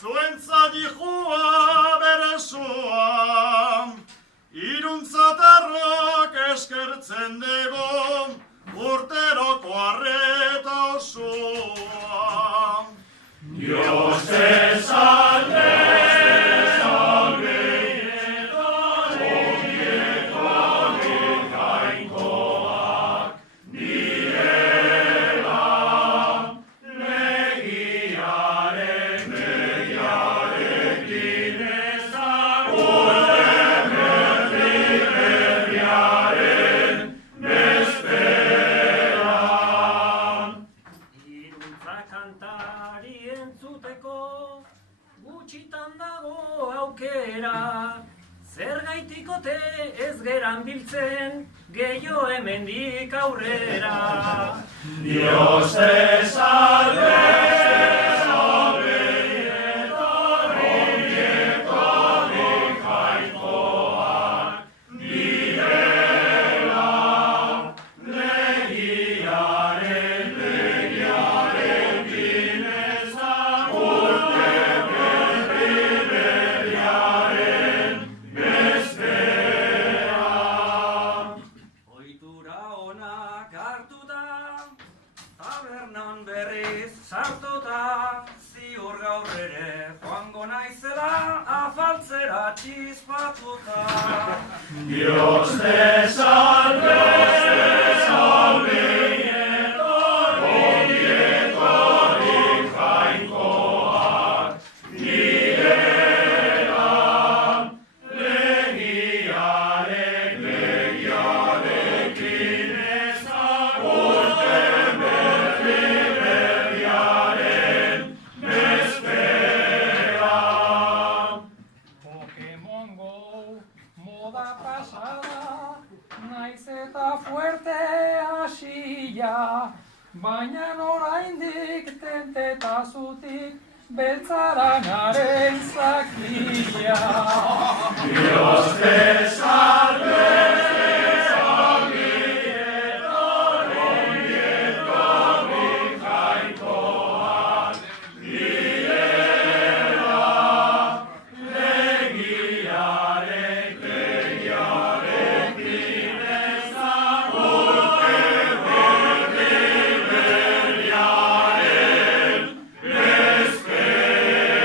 Zuen zadihua bere sua, iruntzatarrak eskertzen dugu, urteroko arreta osoa. Dios te salve. Gutxitan dago aukera, zergaitikote ez geran biltzen, gehiago hemendik aurrera. Dios te salve. Tabernan berriz sartuta, ziur gaur ere joango naizela afaltzera txispatuta. Dios te salve, salve. Naiz eta fuerte hasia, baina oraindik tentetazutik beltzaranaren zakia. Dios te salve.